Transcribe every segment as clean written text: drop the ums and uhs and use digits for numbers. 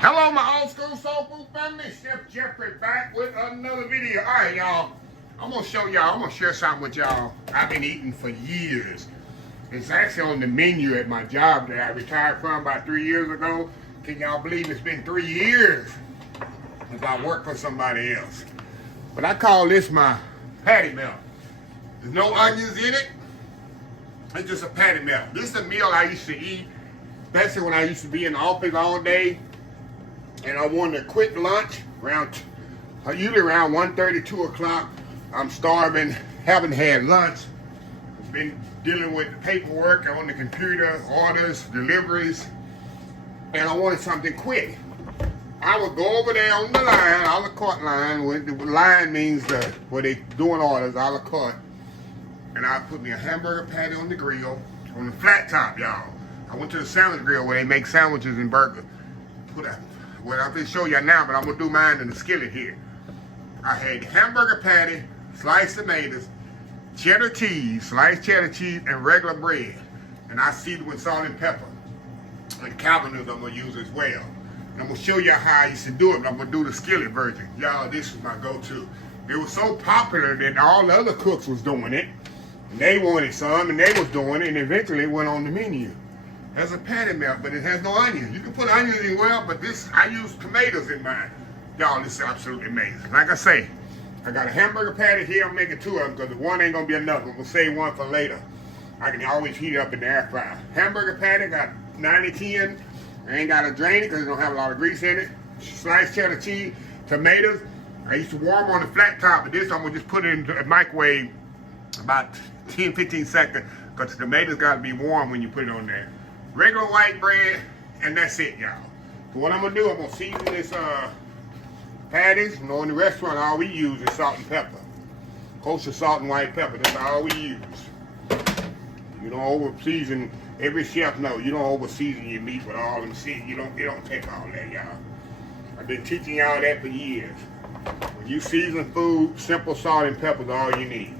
Hello, my old school soul food family. Chef Jeffrey back with another video. All right, y'all. I'm gonna show y'all. I'm gonna share something with y'all I've been eating for years. It's actually on the menu at my job that I retired from about 3 years ago. Can y'all believe it's been 3 years since I worked for somebody else? But I call this my patty melt. There's no onions in it. It's just a patty melt. This is a meal I used to eat, especially when I used to be in the office all day. And I wanted a quick lunch usually around 1:30, 2 o'clock. I'm starving, haven't had lunch. Been dealing with the paperwork on the computer, orders, deliveries, and I wanted something quick. I would go over there on the line, a la carte line. The line means where they doing orders, a la carte. And I put me a hamburger patty on the grill, on the flat top, y'all. I went to the sandwich grill where they make sandwiches and burgers. Well, I'm going to show you now, but I'm going to do mine in the skillet here. I had hamburger patty, sliced tomatoes, cheddar cheese, sliced cheddar cheese, and regular bread. And I seasoned with salt and pepper. And Calvinus I'm going to use as well. And I'm going to show you how I used to do it, but I'm going to do the skillet version. Y'all, this is my go-to. It was so popular that all the other cooks was doing it. And they wanted some, and they was doing it, and eventually it went on the menu. Has a patty melt, but it has no onions. You can put onions in well, but I use tomatoes in mine. Y'all, this is absolutely amazing. Like I say, I got a hamburger patty here. I'm making 2 of them because one ain't gonna be enough. I'm gonna save one for later. I can always heat it up in the air fryer. Hamburger patty got 90-10. I ain't gotta drain it because it don't have a lot of grease in it. Sliced cheddar cheese, tomatoes. I used to warm on the flat top, but this I'm gonna just put it in the microwave about 10-15 seconds because the tomatoes gotta be warm when you put it on there. Regular white bread, and that's it, y'all. So what I'm gonna do, I'm gonna season this patties. You know, in the restaurant, all we use is salt and pepper. Kosher salt and white pepper, that's all we use. You don't over season, every chef knows, you don't over season your meat with all them seasons. It don't take all that, y'all. I've been teaching y'all that for years. When you season food, simple salt and pepper is all you need.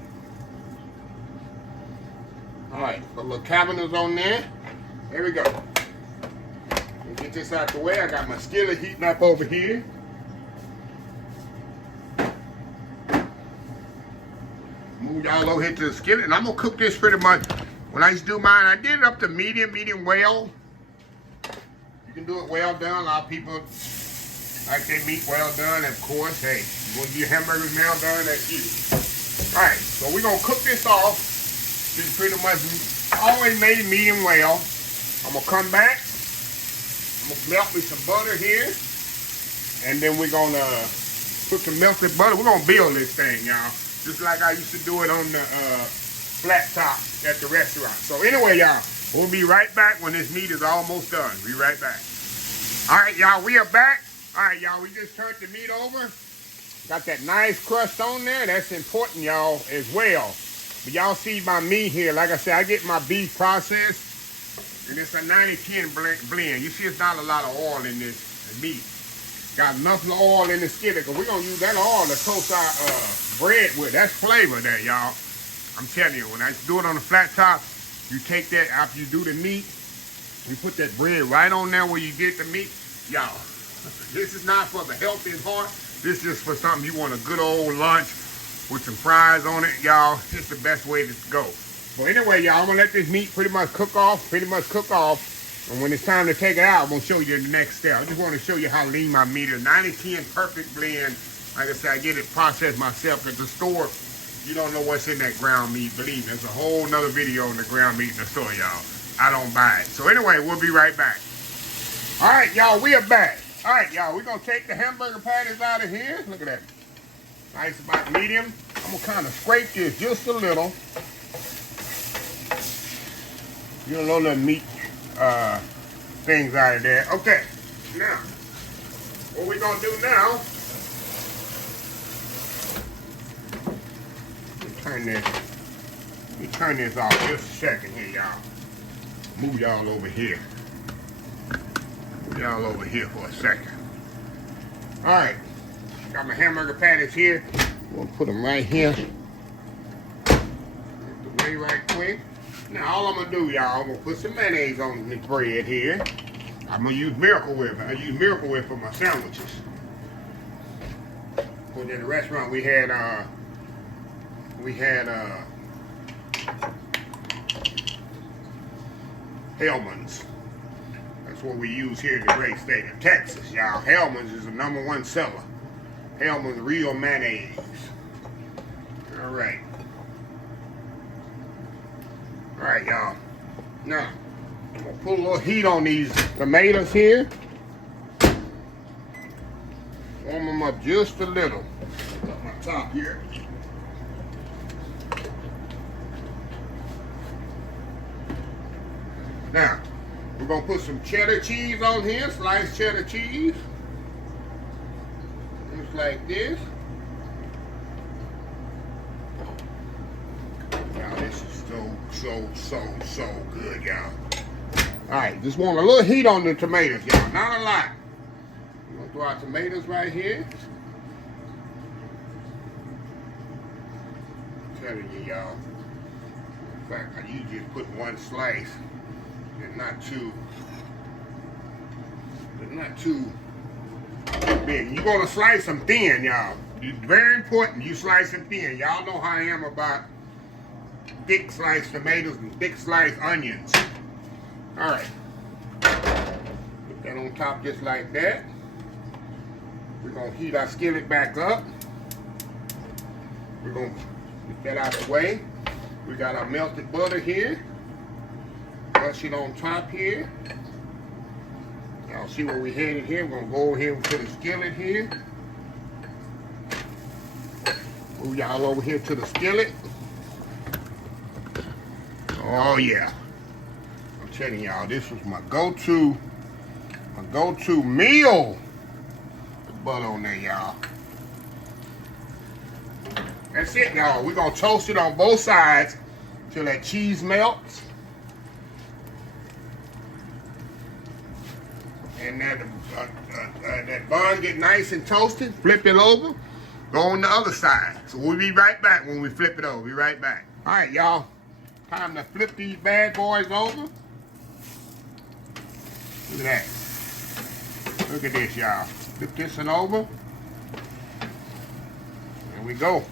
All right, put a little Calvinus on there. There we go. Get this out the way. I got my skillet heating up over here. Move y'all over here to the skillet, and I'm gonna cook this pretty much. When I used to do mine, I did it up to medium well. You can do it well done. A lot of people like their meat well done. Of course, hey, you want to do your hamburgers well done? That's you. All right, so we're gonna cook this off. This is pretty much always made it medium well. I'm gonna come back. I'm gonna melt me some butter here, and then we're gonna put some melted butter. We're gonna build this thing, y'all, just like I used to do it on the flat top at the restaurant. So anyway, y'all, we'll be right back when this meat is almost done. Be right back. All right, y'all, we are back. All right, y'all, we just turned the meat over. Got that nice crust on there. That's important, y'all, as well. But y'all see my meat here. Like I said, I get my beef processed. And it's a 90-10 blend. You see it's not a lot of oil in this meat. Got enough oil in the skillet because we're going to use that oil to toast our bread with. That's flavor there, y'all. I'm telling you, when I do it on the flat top, you take that after you do the meat, you put that bread right on there where you get the meat. Y'all, this is not for the healthy and heart. This is for something you want a good old lunch with some fries on it, y'all. It's the best way to go. So anyway, y'all, I'm gonna let this meat pretty much cook off. And when it's time to take it out, I'm gonna show you the next step. I just want to show you how lean my meat is. 90-10 perfect blend. Like I said, I get it processed myself at the store. You don't know what's in that ground meat. Believe me, there's a whole nother video on the ground meat in the store, y'all. I don't buy it. So anyway, we'll be right back. All right, y'all, we are back. All right, y'all, we're gonna take the hamburger patties out of here. Look at that. Nice, about medium. I'm gonna kind of scrape this just a little. You don't know the meat things out of there. Okay, now, what we're gonna do now, let me turn this off just a second here, y'all. Move y'all over here. Move y'all over here for a second. All right, got my hamburger patties here. We'll put them right here. Get the way right quick. Now all I'm gonna do, y'all, I'm gonna put some mayonnaise on the bread here. I'm gonna use Miracle Whip. I use Miracle Whip for my sandwiches. When at the restaurant we had Hellman's. That's what we use here in the great state of Texas, y'all. Hellman's is the #1 seller. Hellman's real mayonnaise. All right. All right, y'all. Now, I'm gonna put a little heat on these tomatoes here. Warm them up just a little. Got my top here. Now, we're gonna put some cheddar cheese on here, sliced cheddar cheese. Just like this. Y'all, this is so good, y'all. Alright, just want a little heat on the tomatoes, y'all. Not a lot. We're gonna throw our tomatoes right here. I'm telling you, y'all. In fact, I usually just put one slice. They're not too big. You're gonna slice them thin, y'all. It's very important you slice them thin. Y'all know how I am about thick sliced tomatoes and thick sliced onions. Alright. Put that on top just like that. We're gonna heat our skillet back up. We're gonna get that out of the way. We got our melted butter here. Brush it on top here. Y'all see where we headed here. We're gonna go over here to the skillet here. Move y'all over here to the skillet. Oh yeah. I'm telling y'all, this was my go-to meal. The butter on there, y'all. That's it, y'all. We're gonna toast it on both sides till that cheese melts. And that bun get nice and toasted, flip it over, go on the other side. So we'll be right back when we flip it over. Be right back. All right, y'all. Time to flip these bad boys over. Look at that. Look at this, y'all. Flip this one over. There we go.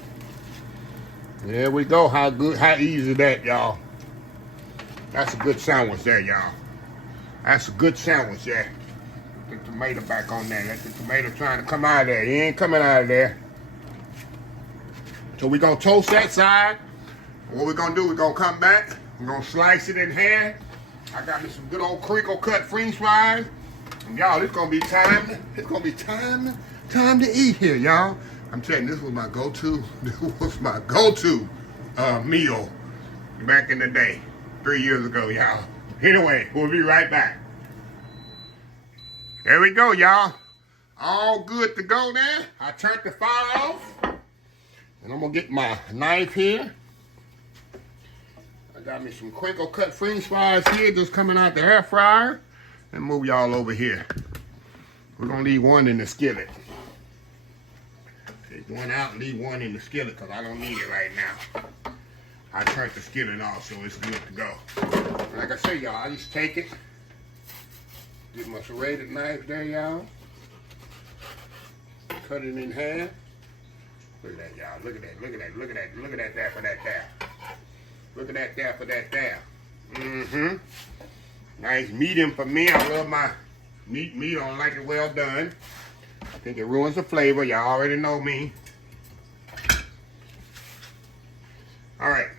There we go. How good, how easy is that, y'all? That's a good sandwich there, y'all. That's a good sandwich there. Put the tomato back on there. Let the tomato trying to come out of there. He ain't coming out of there. So we're going to toast that side. What we're going to do, we're going to come back. We're going to slice it in half. I got me some good old crinkle cut French fries. And y'all, it's going to be time. It's going to be time to eat here, y'all. I'm telling you, this was my go-to. This was my go-to meal back in the day. 3 years ago, y'all. Anyway, we'll be right back. There we go, y'all. All good to go there. I turned the fire off. And I'm going to get my knife here. I got me some crinkle cut French fries here just coming out the air fryer. And move y'all over here. We're going to leave one in the skillet. Take one out and leave one in the skillet because I don't need it right now. I turned the skillet off, so it's good to go. Like I say, y'all, I just take it. Get my serrated knife there, y'all. Cut it in half. Look at that, y'all. Look at that. Look at that. Look at that. Look at that there for that there. Look at that there for that there. Mm-hmm. Nice medium for me. I love my meat. I don't like it well done. I think it ruins the flavor. Y'all already know me. All right.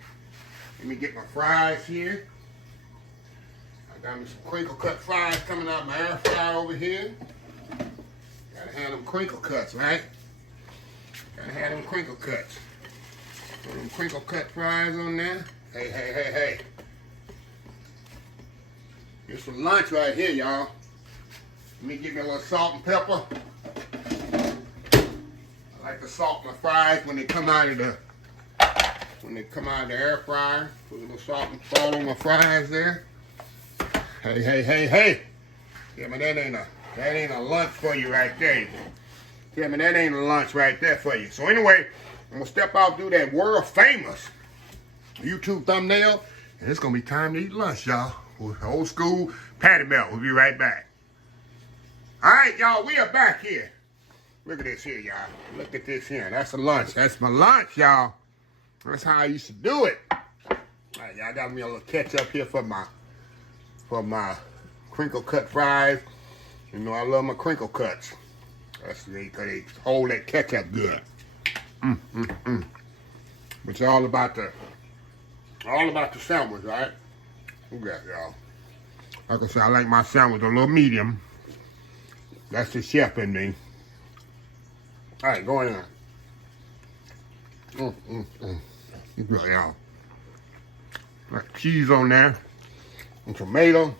Let me get my fries here. I got me some crinkle cut fries coming out my air fryer over here. Gotta have them crinkle cuts, right? Gotta have them crinkle cuts. Put them crinkle cut fries on there. Hey, hey, hey, hey. Here's some lunch right here, y'all. Let me get me a little salt and pepper. I like to salt my fries when they come out of the air fryer. Put a little salt and salt on my fries there. Hey, hey, hey, hey. Tell me that ain't a lunch for you right there. Tell me that ain't a lunch right there for you. So anyway, I'm gonna step out, do that world famous YouTube thumbnail, and it's gonna be time to eat lunch, y'all. Old school patty melt. We'll be right back. All right, y'all, we are back here. Look at this here, y'all. Look at this here. That's a lunch. That's my lunch, y'all. That's how I used to do it. All right, y'all got me a little ketchup here for my crinkle cut fries. You know I love my crinkle cuts. That's because they hold that ketchup good. But it's all about the sandwich, right? Look at that, y'all. Like I said, I like my sandwich a little medium. That's the chef in me. All right, go in there. Look, y'all. Got cheese on there. And tomato.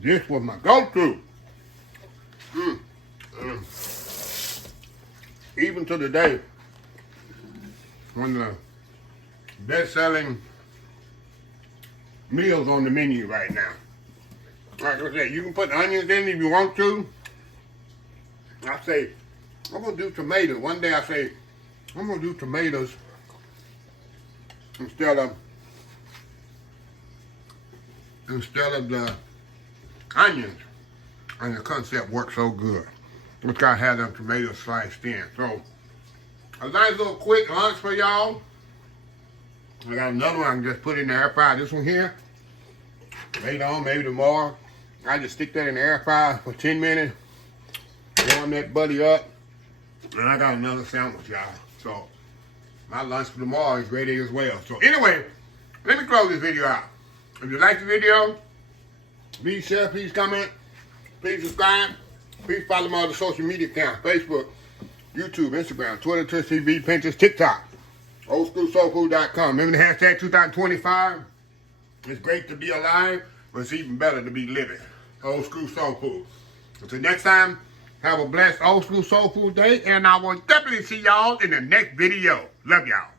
This was my go-to. Even to the day, one of the best-selling meals on the menu right now. Like I said, you can put onions in if you want to. I say, I'm gonna do tomatoes. One day I say, I'm gonna do tomatoes instead of the onions. And the concept works so good. Just gotta have them tomatoes sliced in. So, a nice little quick lunch for y'all. I got another one I can just put in the air fryer. This one here, later on, maybe tomorrow, I just stick that in the air fryer for 10 minutes, warm that buddy up, and I got another sandwich, y'all. So, my lunch for tomorrow is ready as well. So, anyway, let me close this video out. If you like the video, please share, please comment, please subscribe, please follow my other social media accounts, Facebook, YouTube, Instagram, Twitter, Twitch TV, Pinterest, TikTok. OldSchoolSoulFood.com. Remember the hashtag 2025? It's great to be alive, but it's even better to be living. Old School Soul Food. Until next time, have a blessed Old School Soul Food day, and I will definitely see y'all in the next video. Love y'all.